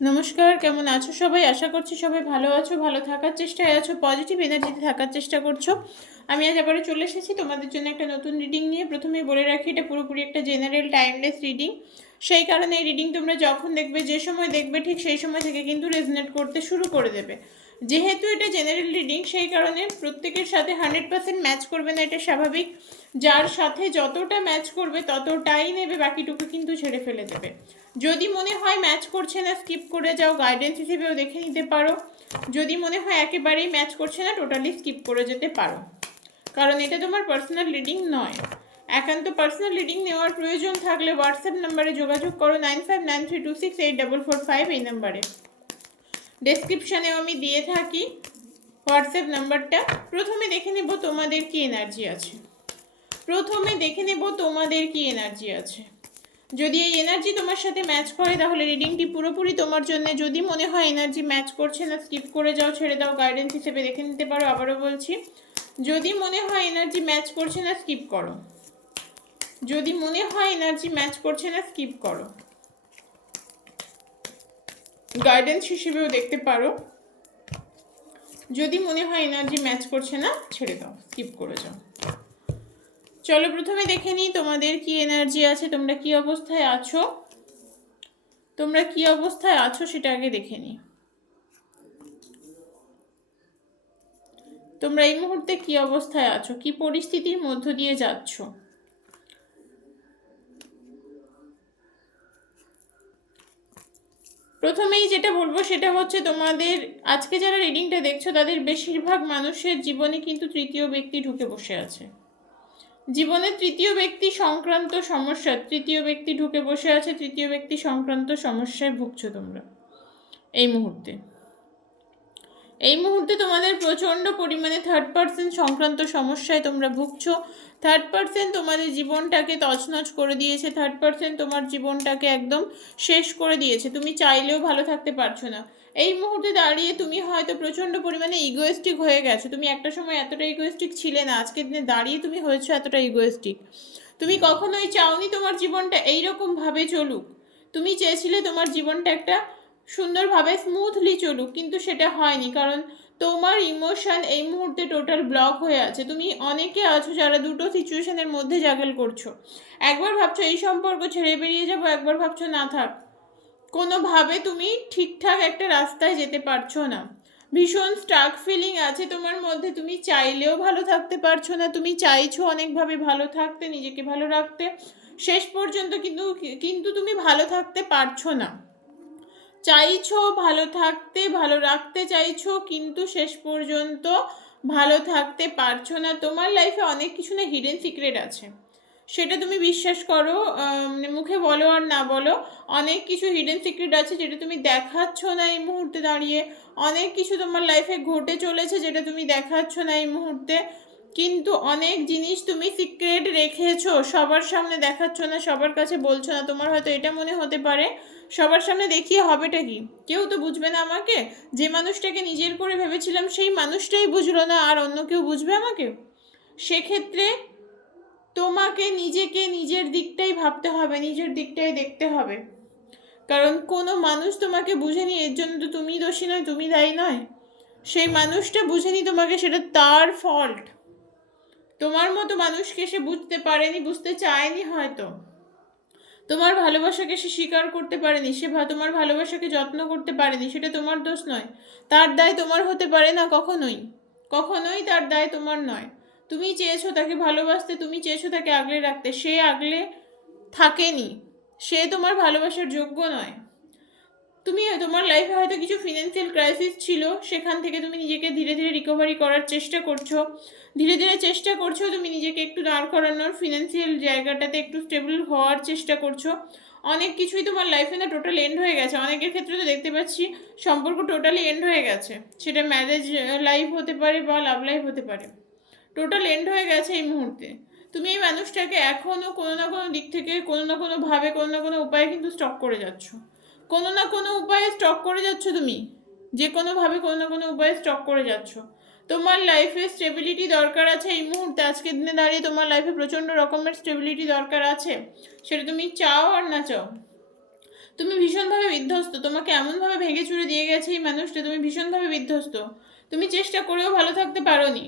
নমস্কার, কেমন আছো সবাই? আশা করছি সবাই ভালো আছো, ভালো থাকার চেষ্টায় আছো পজিটিভ এনার্জিতে থাকার চেষ্টা করছ। আমি আজ আবারও চলে এসেছি তোমাদের জন্য একটা নতুন রিডিং নিয়ে। প্রথমেই বলে রাখি, এটা পুরোপুরি একটা জেনারেল টাইমলেস রিডিং সেই কারণে এই রিডিং তোমরা যখন দেখবে, যে সময় দেখবে, ঠিক সেই সময় থেকে কিন্তু রেজনেট করতে শুরু করে দেবে। যেহেতু এটা জেনারেল রিডিং সেই কারণে প্রত্যেকের সাথে হান্ড্রেড পার্সেন্ট ম্যাচ করবে না, এটা স্বাভাবিক। যার সাথে যতটা ম্যাচ করবে, ততটাই নেবে, বাকিটুকু কিন্তু ছেড়ে ফেলে দেবে। যদি মনে হয় ম্যাচ করছে না স্কিপ করে যাও গাইডেন্স হিসেবেও দেখে নিতে পারো। যদি মনে হয় একেবারেই ম্যাচ করছে না টোটালি স্কিপ করে যেতে পারো। কারণ এটা তোমার পার্সোনাল রিডিং নয়। একান্ত পার্সোনাল রিডিং নেওয়ার প্রয়োজন থাকলে হোয়াটসঅ্যাপ নাম্বারে যোগাযোগ করো nine five nine three two six eight double four five এই নাম্বারে ডেসক্রিপশানেও আমি দিয়ে থাকি। হোয়াটসঅ্যাপ নাম্বারটা প্রথমে দেখে নেব তোমাদের কি এনার্জি আছে। প্রথমে দেখে নেব তোমাদের কি এনার্জি আছে। যদি এই এনার্জি তোমার সাথে ম্যাচ করে, তাহলে রিডিংটি পুরোপুরি তোমার জন্য। যদি মনে হয় এনার্জি ম্যাচ করছে না স্কিপ করে যাও, ছেড়ে দাও গাইডেন্স হিসেবে দেখে নিতে পারো, আবারও বলছি। যদি মনে হয় এনার্জি ম্যাচ করছে না স্কিপ করো। যদি মনে হয় এনার্জি ম্যাচ করছে না স্কিপ করো। গাইডেন্স হিসেবেও দেখতে পারো। যদি মনে হয় এনার্জি ম্যাচ করছে না, ছেড়ে দাও স্কিপ করে যাও। চলো প্রথমে দেখে নিই তোমাদের কি এনার্জি আছে, তোমরা কি অবস্থায় আছো? তোমরা কি অবস্থায় আছো সেটা আগে দেখে নিই। তোমরা এই মুহূর্তে কি অবস্থায় আছো? কি পরিস্থিতির মধ্য দিয়ে যাচ্ছ? প্রথমেই যেটা বলব সেটা হচ্ছে তোমাদের, আজকে যারা রিডিংটা দেখছ, তাদের বেশিরভাগ মানুষের জীবনে কিন্তু তৃতীয় ব্যক্তি ঢুকে বসে আছে। জীবনে তৃতীয় ব্যক্তি সংক্রান্ত সমস্যা, তৃতীয় ব্যক্তি ঢুকে বসে আছে, তৃতীয় ব্যক্তি সংক্রান্ত সমস্যায় ভুগছো তোমরা। এই মুহূর্তে। এই মুহূর্তে তোমাদের প্রচণ্ড পরিমাণে থার্ড পার্সেন্ট সংক্রান্ত সমস্যায় তোমরা ভুগছো। থার্ড পার্সেন্ট তোমাদের জীবনটাকে তছনছ করে দিয়েছে। থার্ড পার্সেন্ট তোমার জীবনটাকে একদম শেষ করে দিয়েছে। তুমি চাইলেও ভালো থাকতে পারছ না। এই মুহূর্তে দাঁড়িয়ে তুমি হয়তো প্রচণ্ড পরিমাণে ইগোয়েস্টিক হয়ে গেছো। তুমি একটা সময় এতটা ইগোয়েস্টিক ছিলে না। আজকের দিনে দাঁড়িয়ে তুমি হয়েছো এতটা ইগোয়েস্টিক তুমি কখনোই চাওনি তোমার জীবনটা এইরকমভাবে চলুক। তুমি চেয়েছিলে তোমার জীবনটা একটা সুন্দরভাবে স্মুথলি চলুক, কিন্তু সেটা হয়নি। কারণ তোমার ইমোশন এই মুহূর্তে টোটাল ব্লক হয়ে আছে। তুমি অনেকে আছো যারা দুটো সিচুয়েশনের মধ্যে জাগেল করছ। একবার ভাবছ এই সম্পর্ক ছেড়ে বেরিয়ে যাব, একবার ভাবছ না থাক। কোনোভাবে তুমি ঠিকঠাক একটা রাস্তায় যেতে পারছ না। ভীষণ স্টাক ফিলিং আছে তোমার মধ্যে। তুমি চাইলেও ভালো থাকতে পারছ না। তুমি চাইছো অনেকভাবে ভালো থাকতে, নিজেকে ভালো রাখতে। শেষ পর্যন্ত কিন্তু কিন্তু তুমি ভালো থাকতে পারছ না। চাইছো ভালো থাকতে, ভালো রাখতে চাইছো, কিন্তু শেষ পর্যন্ত ভালো থাকতে পারছ না। তোমার লাইফে অনেক কিছু না হিডেন সিক্রেট আছে। সেটা তুমি বিশ্বাস করো মানে মুখে বলো আর না বলো। অনেক কিছু হিডেন সিক্রেট আছে যেটা তুমি দেখাচ্ছ না এই মুহূর্তে দাঁড়িয়ে। অনেক কিছু তোমার লাইফে ঘটে চলেছে যেটা তুমি দেখাচ্ছ না এই মুহূর্তে। কিন্তু অনেক জিনিস তুমি সিক্রেট রেখেছো, সবার সামনে দেখাচ্ছ না, সবার কাছে বলছো না। তোমার হয়তো এটা মনে হতে পারে সবার সামনে দেখিয়ে হবেটা কি? কেউ তো বুঝবে না আমাকে। যে মানুষটাকে নিজের করে ভেবেছিলাম, সেই মানুষটাই বুঝলো না, আর অন্য কেউ বুঝবে আমাকে? সেক্ষেত্রে তোমাকে নিজেকে নিজের দিকটাই ভাবতে হবে, নিজের দিকটাই দেখতে হবে। কারণ কোনো মানুষ তোমাকে বুঝেনি এর জন্য তো তুমি দোষী নয়, তুমি দায়ী নয়। সেই মানুষটা বুঝেনি তোমাকে, সেটা তার ফল্ট তোমার মতো মানুষকে সে বুঝতে পারেনি, বুঝতে চায়নি হয়তো। তোমার ভালোবাসাকে সে স্বীকার করতে পারেনি, সে তোমার ভালোবাসাকে যত্ন করতে পারেনি, সেটা তোমার দোষ নয়। তার দায় তোমার হতে পারে না কখনোই। কখনোই তার দায় তোমার নয়। তুমি চেয়েছো তাকে ভালোবাসতে, তুমি চেয়েছো তাকে আগলে রাখতে। সে আগলে থাকেনি। সে তোমার ভালোবাসার যোগ্য নয়। তুমি তোমার লাইফে হয়তো কিছু ফিনান্সিয়াল ক্রাইসিস ছিল, সেখান থেকে তুমি নিজেকে ধীরে ধীরে রিকভারি করার চেষ্টা করছ। ধীরে ধীরে চেষ্টা করছ, তুমি নিজেকে একটু দাঁড় করানোর ফিনান্সিয়াল জায়গাটাতে একটু স্টেবল হওয়ার চেষ্টা করছ। অনেক কিছুই তোমার লাইফে না টোটাল এন্ড হয়ে গেছে। অনেকের ক্ষেত্রে তো দেখতে পাচ্ছি, সম্পর্ক টোটালি এন্ড হয়ে গেছে। সেটা ম্যারেজ লাইফ হতে পারে বা লাভ লাইফ হতে পারে। টোটাল এন্ড হয়ে গেছে এই মুহূর্তে। তুমি এই মানুষটাকে এখনও কোনো না কোনো দিক থেকে, কোনো না কোনোভাবে কোনো না কোনো উপায়ে কিন্তু স্টক করে যাচ্ছ। কোনো না কোনো উপায়ে স্টক করে যাচ্ছ তুমি। যে কোনোভাবে কোনো না কোনো উপায়ে স্টক করে যাচ্ছ। তোমার লাইফে স্টেবিলিটি দরকার আছে এই মুহূর্তে, আজকের দিনে দাঁড়িয়ে তোমার লাইফে প্রচণ্ড রকমের স্টেবিলিটি দরকার আছে, সেটা তুমি চাও আর না চাও। তুমি ভীষণভাবে বিধ্বস্ত, তোমাকে এমনভাবে ভেঙে চুরে দিয়ে গেছে এই মানুষটা, তুমি ভীষণভাবে বিধ্বস্ত। তুমি চেষ্টা করেও ভালো থাকতে পারোনি।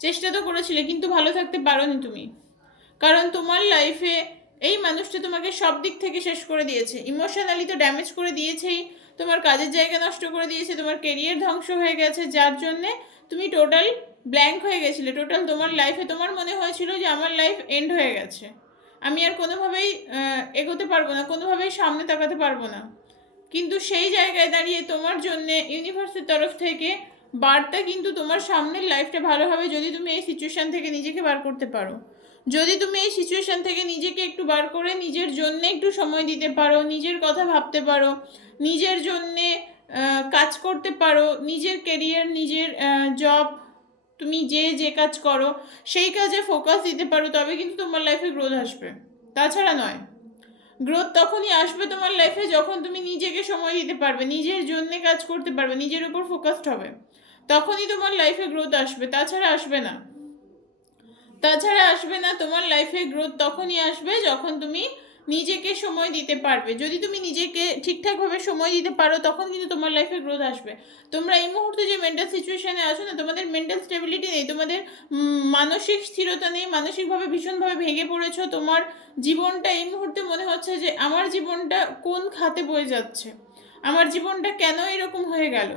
চেষ্টা তো করেছিলে, কিন্তু ভালো থাকতে পারোনি তুমি। কারণ তোমার লাইফে এই মানুষটা তোমাকে সব দিক থেকে শেষ করে দিয়েছে। ইমোশনালি তো ড্যামেজ করে দিয়েছেই। তোমার কাজের জায়গা নষ্ট করে দিয়েছে, তোমার কেরিয়ার ধ্বংস হয়ে গেছে, যার জন্যে তুমি টোটাল ব্ল্যাঙ্ক হয়ে গেছিলে। টোটাল তোমার লাইফে তোমার মনে হয়েছিল যে আমার লাইফ এন্ড হয়ে গেছে। আমি আর কোনোভাবেই এগোতে পারব না, কোনোভাবেই সামনে তাকাতে পারব না। কিন্তু সেই জায়গায় দাঁড়িয়ে তোমার জন্যে ইউনিভার্সের তরফ থেকে বার্তা কিন্তু তোমার সামনের লাইফটা ভালো হবে যদি তুমি এই সিচুয়েশান থেকে নিজেকে বার করতে পারো। যদি তুমি এই সিচুয়েশান থেকে নিজেকে একটু বার করে নিজের জন্য একটু সময় দিতে পারো, নিজের কথা ভাবতে পারো, নিজের জন্যে কাজ করতে পারো, নিজের কেরিয়ার নিজের জব তুমি যে যে কাজ করো, সেই কাজে ফোকাস দিতে পারো, তবে কিন্তু তোমার লাইফে গ্রোথ আসবে। তাছাড়া নয় গ্রোথ তখনই আসবে তোমার লাইফে যখন তুমি নিজেকে সময় দিতে পারবে, নিজের জন্য কাজ করতে পারবে, নিজের উপর ফোকাসড হবে। তখনই তোমার লাইফে গ্রোথ আসবে, তাছাড়া আসবে না। তাছাড়া আসবে না তোমার লাইফে গ্রোথ তখনই আসবে যখন তুমি নিজেকে সময় দিতে পারবে। যদি তুমি নিজেকে ঠিকঠাকভাবে সময় দিতে পারো, তখন কিন্তু তোমার লাইফে গ্রোথ আসবে। তোমরা এই মুহূর্তে যে মেন্টাল সিচুয়েশানে আছো না, তোমাদের মেন্টাল স্টেবিলিটি নেই, তোমাদের মানসিক স্থিরতা নেই, মানসিকভাবে ভীষণভাবে ভেঙে পড়েছো, তোমার জীবনটা এই মুহূর্তে মনে হচ্ছে যে আমার জীবনটা কোন খাতে বয়ে যাচ্ছে? আমার জীবনটা কেন এরকম হয়ে গেল?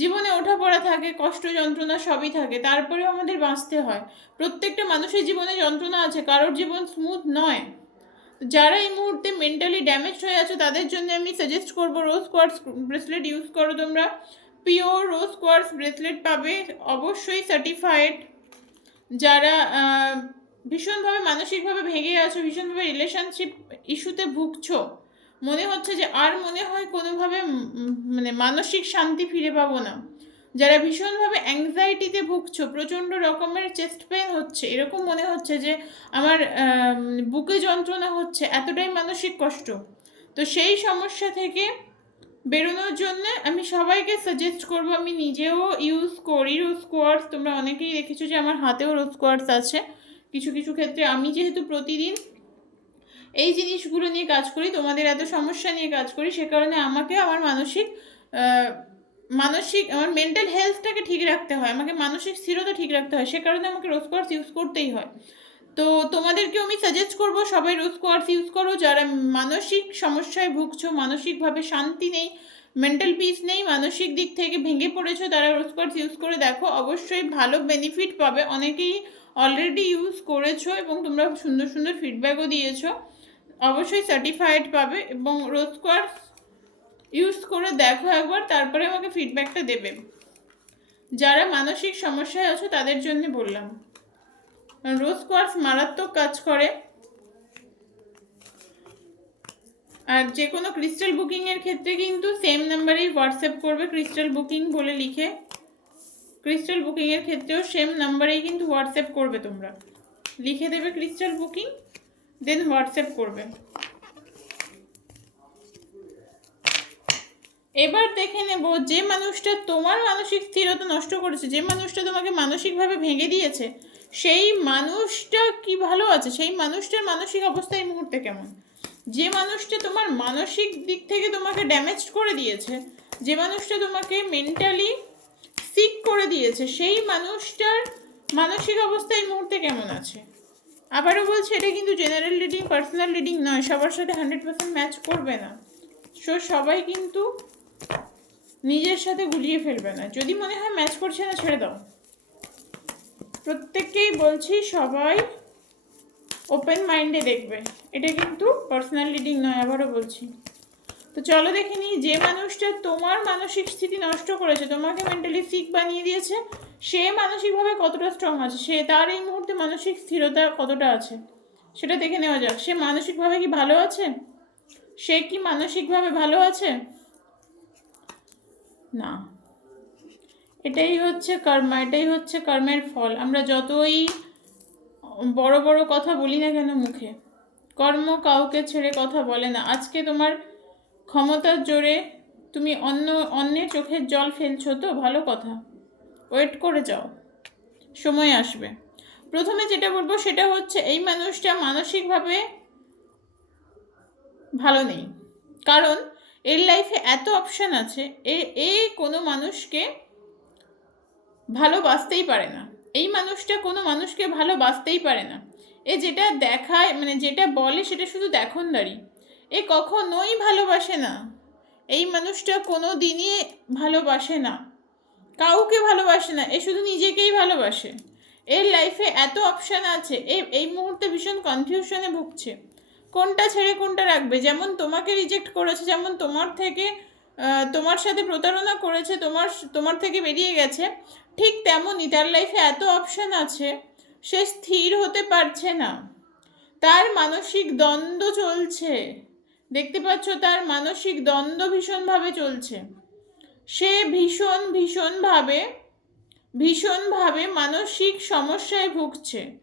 জীবনে ওঠাপড়া থাকে, কষ্ট, যন্ত্রণা সবই থাকে, তারপরেও আমাদের বাঁচতে হয়। প্রত্যেকটা মানুষের জীবনে যন্ত্রণা আছে, কারোর জীবন স্মুথ নয়। যারা এই মুহূর্তে মেন্টালি ড্যামেজ হয়ে আছো, তাদের জন্য আমি সাজেস্ট করব রোজ কোয়ার্টস ব্রেসলেট ইউজ করো তোমরা। পিওর রোজ কোয়ার্টস ব্রেসলেট পাবে, অবশ্যই সার্টিফাইড যারা ভীষণভাবে মানসিকভাবে ভেঙে আছো, ভীষণভাবে রিলেশনশিপ ইস্যুতে ভুগছো, মনে হচ্ছে যে আর মনে হয় কোনোভাবে উম, মানে মানসিক শান্তি ফিরে পাবো না। যারা ভীষণভাবে অ্যাংজাইটিতে ভুগছো প্রচণ্ড রকমের চেস্ট পেন হচ্ছে এরকম মনে হচ্ছে যে আমার বুকে যন্ত্রণা হচ্ছে এতটাই মানসিক কষ্ট। তো সেই সমস্যা থেকে বেরোনোর জন্য আমি সবাইকে সাজেস্ট করব আমি নিজেও ইউজ করি রোজ কোয়ার্স তোমরা অনেকেই দেখেছ যে আমার হাতেও রোজ কোয়ার্স আছে। কিছু কিছু ক্ষেত্রে আমি যেহেতু প্রতিদিন এই জিনিসগুলো নিয়ে কাজ করি, তোমাদের এত সমস্যা নিয়ে কাজ করি, সে কারণে আমাকে আমার মানসিক মানসিক, আমার মেন্টাল হেলথটাকে ঠিক রাখতে হয়, আমাকে মানসিক স্থিরতা ঠিক রাখতে হয়, সে কারণে আমাকে রোজ কোয়ার্স ইউজ করতেই হয়। তো তোমাদেরকেও আমি সাজেস্ট করব, সবাই রোজ কোয়ার্স ইউজ করো, যারা মানসিক সমস্যায় ভুগছো, মানসিকভাবে শান্তি নেই মেন্টাল পিস নেই, মানসিক দিক থেকে ভেঙে পড়েছো, তারা রোজ কোয়ার্স ইউজ করে দেখো, অবশ্যই ভালো বেনিফিট পাবে। অনেকেই অলরেডি ইউজ করেছ এবং তোমরা সুন্দর সুন্দর ফিডব্যাকও দিয়েছ। অবশ্যই সার্টিফাইড পাবে এবং রোজ কোয়ার্স ইউজ করে দেখো একবার, তারপরে আমাকে ফিডব্যাকটা দেবে। যারা মানসিক সমস্যায় আছো, তাদের জন্য বললাম। রোজ কোয়ার্স মারাত্মক কাজ করে। আর যে কোনো ক্রিস্টাল বুকিংয়ের ক্ষেত্রে কিন্তু সেম নাম্বারেই হোয়াটসঅ্যাপ করবে ক্রিস্টাল বুকিং বলে লিখে। ক্রিস্টাল বুকিংয়ের ক্ষেত্রেও সেম নাম্বারেই কিন্তু হোয়াটসঅ্যাপ করবে তোমরা। লিখে দেবে ক্রিস্টাল বুকিং দেন হোয়াটসঅ্যাপ করবে এবার দেখে নেব যে মানুষটা তোমার মানসিক স্থিরতা নষ্ট করেছে, যে মানুষটা তোমাকে মানসিকভাবে ভেঙে দিয়েছে, সেই মানুষটা কি ভালো আছে? সেই মানুষটার মানসিক অবস্থা এই মুহূর্তে কেমন? যে মানুষটা তোমার মানসিক দিক থেকে তোমাকে ড্যামেজ করে দিয়েছে, যে মানুষটা তোমাকে মেন্টালি সিক করে দিয়েছে, সেই মানুষটার মানসিক অবস্থা এই মুহূর্তে কেমন আছে? আবারও বলছি, এটা কিন্তু জেনারেল রিডিং পার্সোনাল রিডিং নয়, সবার সাথে হান্ড্রেড পার্সেন্ট ম্যাচ করবে না। সো সবাই কিন্তু নিজের সাথে গুলিয়ে ফেলবে না। যদি মনে হয় ম্যাচ করছে না, ছেড়ে দাও। প্রত্যেককেই বলছি, সবাই ওপেন মাইন্ডে দেখবে। এটা কিন্তু পার্সোনাল রিডিং নয়, আবারও বলছি। তো চলো দেখে নিই, যে মানুষটা তোমার মানসিক স্থিতি নষ্ট করেছে, তোমাকে মেন্টালি সিক বানিয়ে দিয়েছে সে মানসিকভাবে কতটা স্ট্রং আছে? সে তার এই মুহূর্তে মানসিক স্থিরতা কতটা আছে? সেটা দেখে নেওয়া যাক। সে মানসিকভাবে কি ভালো আছে? সে কি মানসিকভাবে ভালো আছে? না। এটাই হচ্ছে কর্ম, এটাই হচ্ছে কর্মের ফল। আমরা যতই বড় বড় কথা বলি না কেন মুখে, কর্ম কাউকে ছেড়ে কথা বলে না। আজকে তোমার ক্ষমতার জোরে তুমি অন্য, অন্যের চোখের জল ফেলছো তো? ভালো কথা। ওয়েট করে যাও। সময় আসবে। প্রথমে যেটা বলব সেটা হচ্ছে এই মানুষটা মানসিকভাবে ভালো নেই। কারণ এর লাইফে এত অপশান আছে, এ এ কোনো মানুষকে ভালোবাসতেই পারে না। এই মানুষটা কোনো মানুষকে ভালোবাসতেই পারে না। এ যেটা দেখায় মানে যেটা বলে সেটা শুধু দেখনদারি। এ কখনোই ভালোবাসে না। এই মানুষটা কোনো দিনই ভালোবাসে না। কাউকে ভালোবাসে না, এ শুধু নিজেকেই ভালোবাসে। এর লাইফে এত অপশান আছে, এ, এই মুহূর্তে ভীষণ কনফিউশনে ভুগছে। কোনটা ছেড়ে কোনটা রাখবে? যেমন তোমাকে রিজেক্ট করেছে, যেমন তোমার থেকে তোমার সাথে প্রতারণা করেছে, তোমার তোমার থেকে বেরিয়ে গেছে, ঠিক তেমনই তার লাইফে এত অপশান আছে, সে স্থির হতে পারছে না। তার মানসিক দ্বন্দ্ব চলছে। দেখতে পাচ্ছ, তার মানসিক দ্বন্দ্ব ভীষণভাবে চলছে। সে ভীষণ, ভীষণভাবে ভীষণভাবে মানসিক সমস্যায় ভুগছে।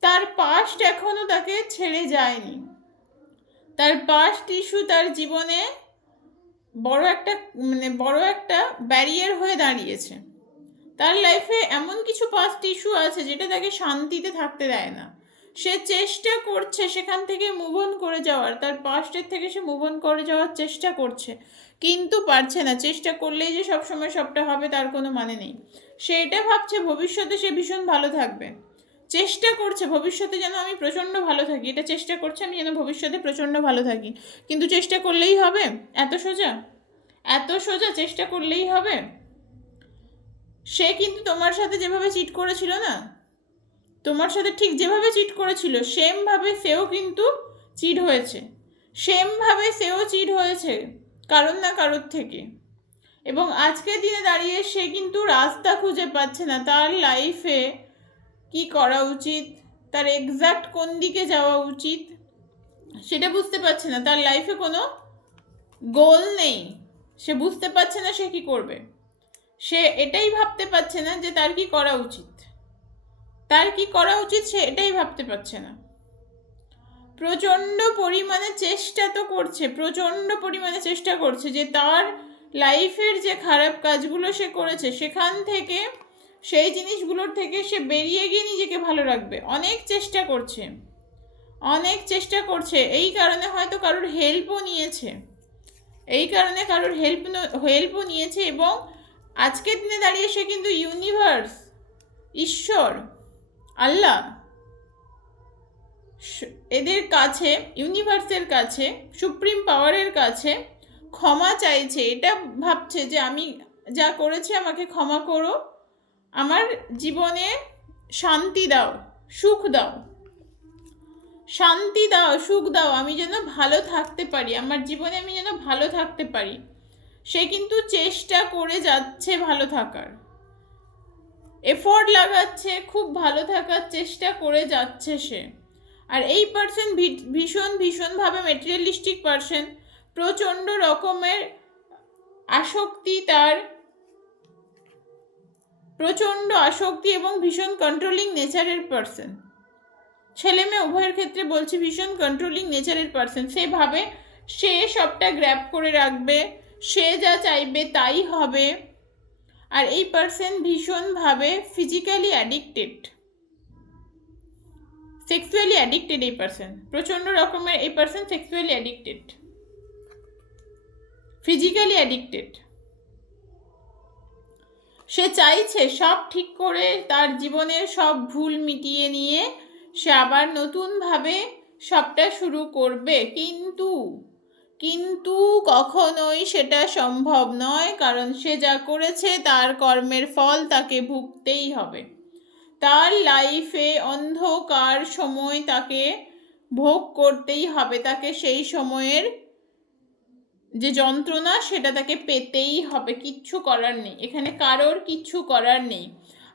তার পাস্ট এখনও তাকে ছেড়ে যায়নি। তার পাস্ট ইস্যু তার জীবনে বড় একটা মানে বড় একটা ব্যারিয়ার হয়ে দাঁড়িয়েছে। তার লাইফে এমন কিছু পাস্ট ইস্যু আছে যেটা তাকে শান্তিতে থাকতে দেয় না। সে চেষ্টা করছে সেখান থেকে মুভ অন করে যাওয়ার। তার পাস্টের থেকে সে মুভ অন করে যাওয়ার চেষ্টা করছে। কিন্তু পারছে না। চেষ্টা করলেই যে সবসময় সবটা হবে তার কোনো মানে নেই। সে এটা ভাবছে, ভবিষ্যতে সে ভীষণ ভালো থাকবে। চেষ্টা করছে, ভবিষ্যতে যেন আমি প্রচণ্ড ভালো থাকি। এটা চেষ্টা করছে আমি যেন ভবিষ্যতে প্রচণ্ড ভালো থাকি। কিন্তু চেষ্টা করলেই হবে? এত সোজা? এত সোজা চেষ্টা করলেই হবে? সে কিন্তু তোমার সাথে যেভাবে চিট করেছিল না? তোমার সাথে ঠিক যেভাবে চিট করেছিল, সেমভাবে সেও কিন্তু চিট হয়েছে। সেমভাবে সেও চিট হয়েছে কারণ না কারোর থেকে। এবং আজকের দিনে দাঁড়িয়ে সে কিন্তু রাস্তা খুঁজে পাচ্ছে না। তার লাইফে কি করা উচিত? তার এক্সাক্ট কোন দিকে যাওয়া উচিত? সেটা বুঝতে পারছে না। তার লাইফে কোনো গোল নেই। সে বুঝতে পারছে না সে কি করবে। সে এটাই ভাবতে পারছে না যে তার কি করা উচিত। তার কি করা উচিত সে এটাই ভাবতে পারছে না। প্রচণ্ড পরিমাণে চেষ্টা তো করছে, প্রচণ্ড পরিমাণে চেষ্টা করছে যে তার লাইফের যে খারাপ কাজগুলো সে করেছে, সেখান থেকে, সেই জিনিসগুলোর থেকে সে বেরিয়ে গিয়ে নিজেকে ভালো রাখবে। অনেক চেষ্টা করছে। অনেক চেষ্টা করছে। এই কারণে হয়তো কারোর হেল্পও নিয়েছে। এই কারণে কারোর হেল্প হেল্পও নিয়েছে এবং আজকের দিনে দাঁড়িয়ে সে কিন্তু ইউনিভার্স ঈশ্বর আল্লাহ। এদের কাছে ইউনিভার্সের কাছে সুপ্রিম পাওয়ারের কাছে ক্ষমা চাইছে। এটা ভাবছে যে আমি যা করেছি আমাকে ক্ষমা করো। আমার জীবনে শান্তি দাও, সুখ দাও। শান্তি দাও, সুখ দাও। আমি যেন ভালো থাকতে পারি। আমার জীবনে আমি যেন ভালো থাকতে পারি। সে কিন্তু চেষ্টা করে যাচ্ছে ভালো থাকার। এফোর্ট লাগাচ্ছে, খুব ভালো থাকার চেষ্টা করে যাচ্ছে সে। আর এই পার্সন ভীষণ ভীষণভাবে মেটেরিয়ালিস্টিক পার্সন প্রচণ্ড রকমের আসক্তি তার, প্রচণ্ড আসক্তি এবং ভীষণ কন্ট্রোলিং নেচারের পার্সন ছেলে মেয়ে উভয়ের ক্ষেত্রে বলছি ভীষণ কন্ট্রোলিং নেচারের পার্সন সে ভাবে সে সবটা গ্র্যাপ করে রাখবে, সে যা চাইবে তাই হবে। আর এই পার্সন ভীষণভাবে ফিজিক্যালি অ্যাডিক্টেড সেক্সুয়ালি অ্যাডিক্টেড এই পার্সন প্রচণ্ড রকমের এই person sexually addicted physically addicted সে চাইছে সব ঠিক করে তার জীবনের সব ভুল মিটিয়ে নিয়ে সে আবার নতুনভাবে সবটা শুরু করবে, কিন্তু কিন্তু কখনোই সেটা সম্ভব নয়, কারণ সে যা করেছে তার কর্মের ফল তাকে ভুগতেই হবে। তার লাইফে অন্ধকার সময় তাকে ভোগ করতেই হবে। তাকে সেই সময়ের যে যন্ত্রণা, সেটা তাকে পেতেই হবে। কিচ্ছু করার নেই। এখানে কারোর কিচ্ছু করার নেই।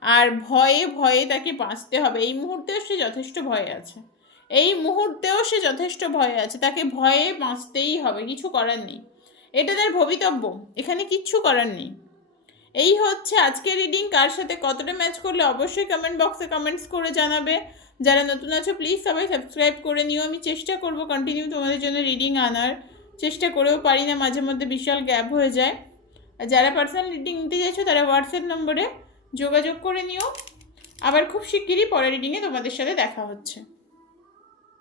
আর ভয়ে ভয়ে তাকে বাঁচতে হবে। এই মুহূর্তেও সে যথেষ্ট ভয়ে আছে। এই মুহূর্তেও সে যথেষ্ট ভয়ে আছে। তাকে ভয়ে বাঁচতেই হবে, কিছু করার নেই। এটা তার ভবিতব্য, এখানে কিচ্ছু করার নেই। এই হচ্ছে আজকের রিডিং কার সাথে কতটা ম্যাচ করলে অবশ্যই কমেন্ট বক্সে কমেন্টস করে জানাবে। যারা নতুন আছো প্লিজ সবাই সাবস্ক্রাইব করে নিও। আমি চেষ্টা করব কন্টিনিউ তোমাদের জন্য রিডিং আনার। চেষ্টা করেও পারি না, মাঝে মধ্যে বিশাল গ্যাপ হয়ে যায়। আর যারা পার্সোনাল রিডিং নিতে চাইছো, তারা হোয়াটসঅ্যাপ নম্বরে যোগাযোগ করে নিও। আবার খুব শিগগিরই পরের রিডিংয়ে তোমাদের সাথে দেখা হচ্ছে।